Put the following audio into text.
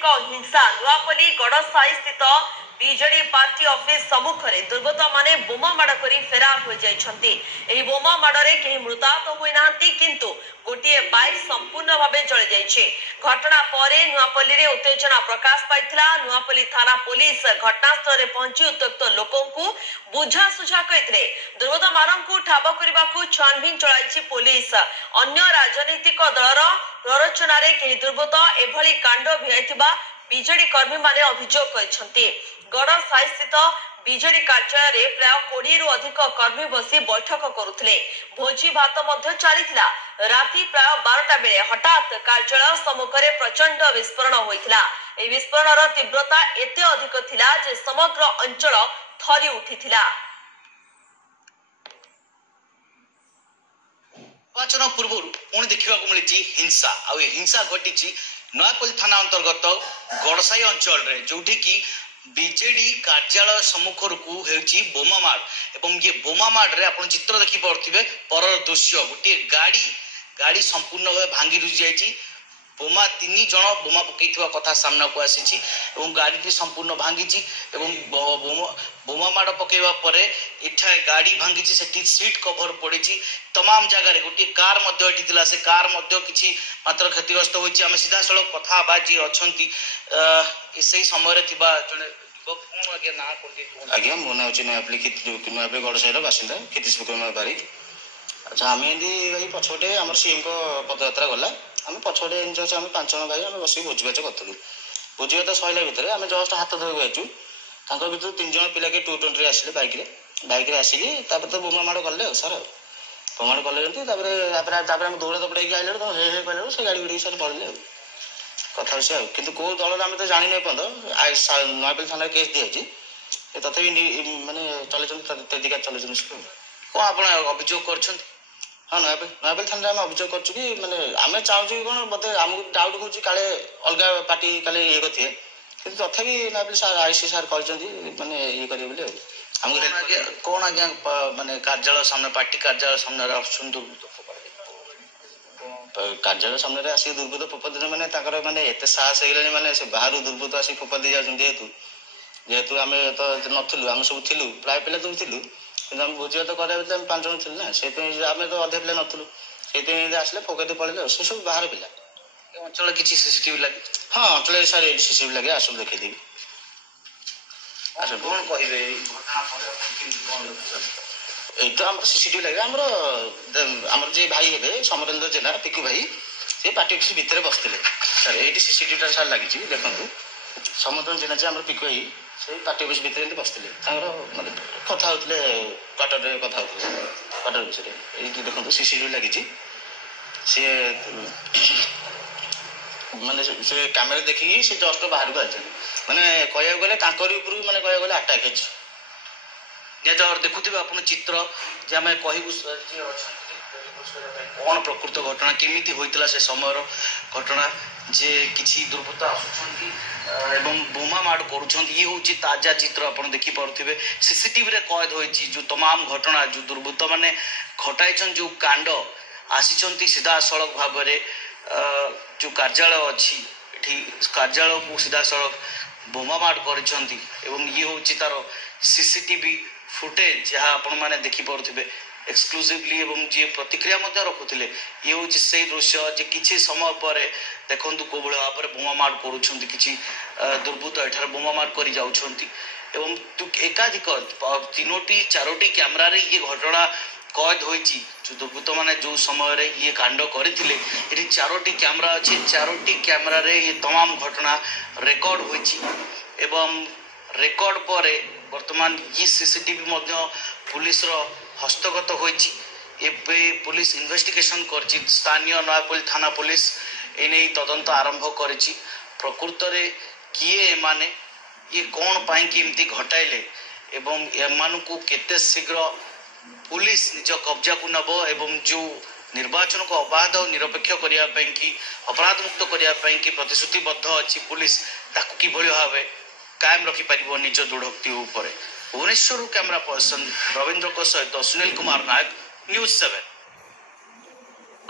राजनैतिक हिंसा नुआपल्ली गड़साई स्थित बीजेडी पार्टी ऑफिस सम्मुखें दुर्बृत्त माने बोमा माड़ कर फेरार हो जाइछन्ति। एही बोमा माड़े कहीं मृताहत होई नाहंती किंतु गोटे बाइक संपूर्ण भाव जली जाइछे। घटना पर नुआपल्ली रे उत्तेजना प्रकाश पाइथिला। नुआपल्ली थाना पुलिस घटनास्थल रे पहुंची उत्त्यक्त लोकंकु बुझासुझा करिथिले। दुर्बृत्त मानंकु ठाब करबाकू छानबीन चलाइछि पुलिस। अन्य राजनैतिक दलर प्ररोचना रे कहीं दुर्बृत्त एभली कांड भिआइथिबा बीजेडी कर्मी माने अभियोग करिसंती। गड़साई स्थित बीजेडी कार्यालय प्राय 20 रु अधिक कर्मी बसी बैठक करुथिले। भोजी भात मध्य चलीथिला। राति प्राय 12टा बेले हठात कार्यालय सम्मुखरे प्रचंड विस्फोरण होइथिला। ए विस्फोरणर तीव्रता एते अधिक थिला जे समग्र अंचल थरी उठिथिला। निर्वाचन पूर्व पुणी देखा मिली हिंसा आ हिंसा घटी नयापल्ली थाना अंतर्गत गड़साई अंचल रे जोठी की बीजेडी कार्यालय सम्मुखर को बोमामाड़ एवं ये बोमामाड़ रे आपण चित्र देखि पारथिबे पर दृश्य गोटे गाड़ी संपूर्ण भाव भांगी रुजी जाइछि। बोमा 3 जण बोमा पकईथिबा कथा सामना को आसीछि एवं गाड़ी संपूर्ण भांगी एवं बोमामाड़ पकईबा परे इठा गाड़ी भांगी सेठी सीट कवर पड़िछि। तमाम जगह रे गोटे कार मध्य एठी थिला से कार मध्य किछि मात्र क्षतिग्रस्त होइछि। आमे सीधा सड़क कथा बाजी अछंती से समय रे थिबा जने कोन आगे ना कोन आगे मोना होछि नयापल्ली कि नयापल्ली गड़साईर बासिंदा कितिश कुमार बारिक। अच्छा आम भाई पछोटे आम सीएम को पदयात्रा गला आम पछोटे आम 5 जण भाई आम बस भोजीभात करूँ। भोजीभात सरला भितर आम जस्ट हाथ धोई आइचु। भर 3 जण पिला के 220 आसिले बाइक आसिकी तो बोमा माड़ कले सर बोमा कले आम दौड़ा दपड़ा आइले हे कहले से गाड़ी गुड़ी सर पड़े कथा से कि कौ दल आम तो जानी नयापल्ली थाना केस दिखाई तथापि मानने चलते तेजिका चलते कौन आप अभियोग कर हाँ नयापल्ली थाना आम अभियोग कर मैंने आम चाहूँ कि कौन मतलब आमको डाउट हो अलग पार्टी काले ये करेंगे कि तथापि नयापल्ली सार आईसी सार कहते ये करेंगे कौन आज्ञा माने कार्यालय सामने पार्टी कार्यालय सामने कार्यालय सामने आसिक दुर्बृत्त फोपादी मैंने मैंने एत साहस हो मैंने से बाहर दुर्बृत्त आसिक फोपादी जाऊँ जेहेतु आम तो नु आम सब थी प्राय पिला तो थी कि आम भोजीभात कराया 5 जण थी ना से आम तो अधे पिला नु से आसले फोकती पड़े से सब बाहर पिला अंचल किसी सीसीटीवी लगे। हाँ अंचल सार सीसीटीवी लगे आस देखेदेवी कौन कहे ये तो आम सीसीटीवी लगे आमर जी भाई हे समरेन्द्र जेना पिकू भाई से पार्टी ऑफिस भितर बसते सर ये सीसीटीवी सार लगी देखो समरेन्द्र जेना जी आम पिकू भाई से पार्टी ऑफिस भितर बसते मतलब कथा होते क्वार्टर कथा होते क्वार्टर विषय ये देखो सीसीटीवी लगी सी माने से कैमेरा देखिए से जस्ट बाहर को आते मैंने कह गले माने कह गले अटैक है निहत देखुवे आप चित्र जे आम कहूँ कौन प्रकृत घटना केमी होता से समय घटना जे किसी दुर्बृत्त आसुंच बोमा माड़ कर ये हूँ ताजा चित्र आप देखिपे सीसीटीवी रे कैद हो जो तमाम घटना जो दुर्बृत्त मैंने घटाई जो कांड आसी सीधा सड़क भाव जो कार्यालय अच्छी कार्यालय को सीधा सड़क बोमा माड़ कर ये हूँ तार सीसीटीवी फुटेज जहाँ आपण मैंने देखिपे एक्सक्लूसिवली एवं जी प्रतिक्रिया रखुले ये हूँ से दृश्य जे किसी समय पर देखु कौ भाव में बोमा माड़ कर दुर्बृत्त एठार बोमा माड़ कर एकाधिक 3-4 कैमेरा ये घटना कैद हो दुर्बृत्त मैंने जो समय ये कांड करते 4टी कैमेरा अच्छी 4टी कैमेरा ये तमाम घटना रेकर्ड हो रेकर्ड पर वर्तमान ये सीसीटीवी पुलिस हस्तगत हो पुलिस इन्वेस्टिगेशन कर स्थानीय नयापल्ली थाना पुलिस एने तदंत आरंभ कर प्रकृत रे किए माने ये कौन पाई कि घटाइले एवं एमानकु केते शीघ्र पुलिस निज कब्जा को नब एवं जो निर्वाचन को अबाध और निरपेक्ष करने की अपराध मुक्त करने की प्रतिश्रुतिबद्ध अच्छी पुलिस ताकू किभली भाव कायम रखिपर निज दृढ़ोक्ति भुवनेश्वर कैमेरा पर्सन रवींद्र सहित सुनील कुमार नायक न्यूज 7।